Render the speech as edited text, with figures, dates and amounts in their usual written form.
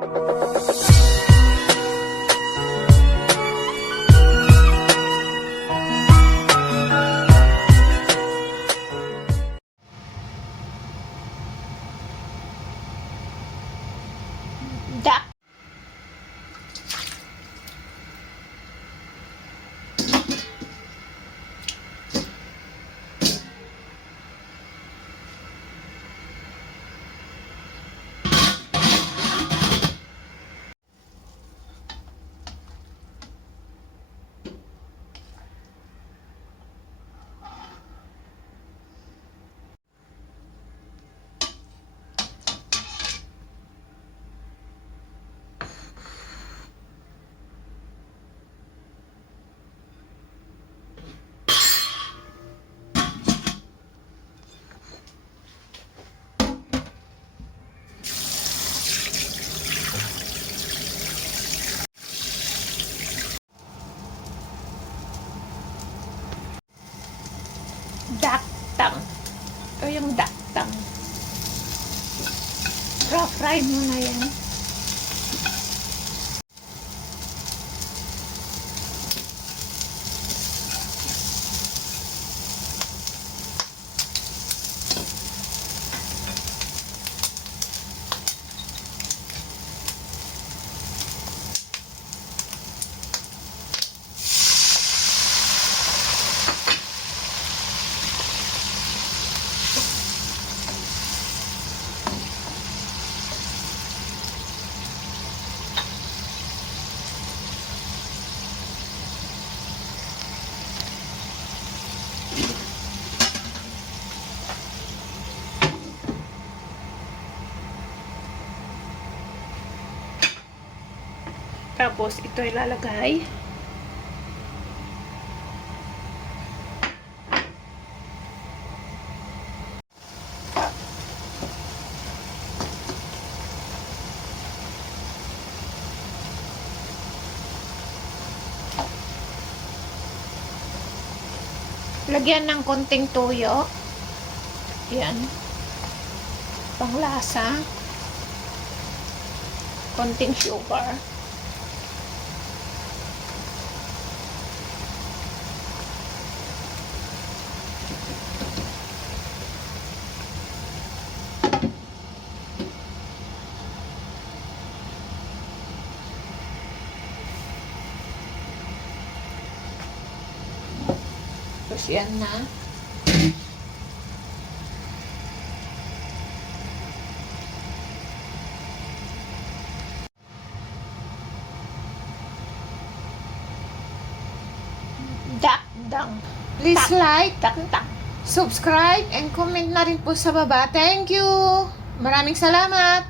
Dak. Daktang. O yung daktang. Fry mo na yan. Tapos, ito ilalagay. Lagyan ng konting toyo. Yan. Panglasa. Konting sugar. Tapos yan na. Dakdang. Please like, Dakdang. subscribe, and comment na rin po sa baba. Thank you! Maraming salamat!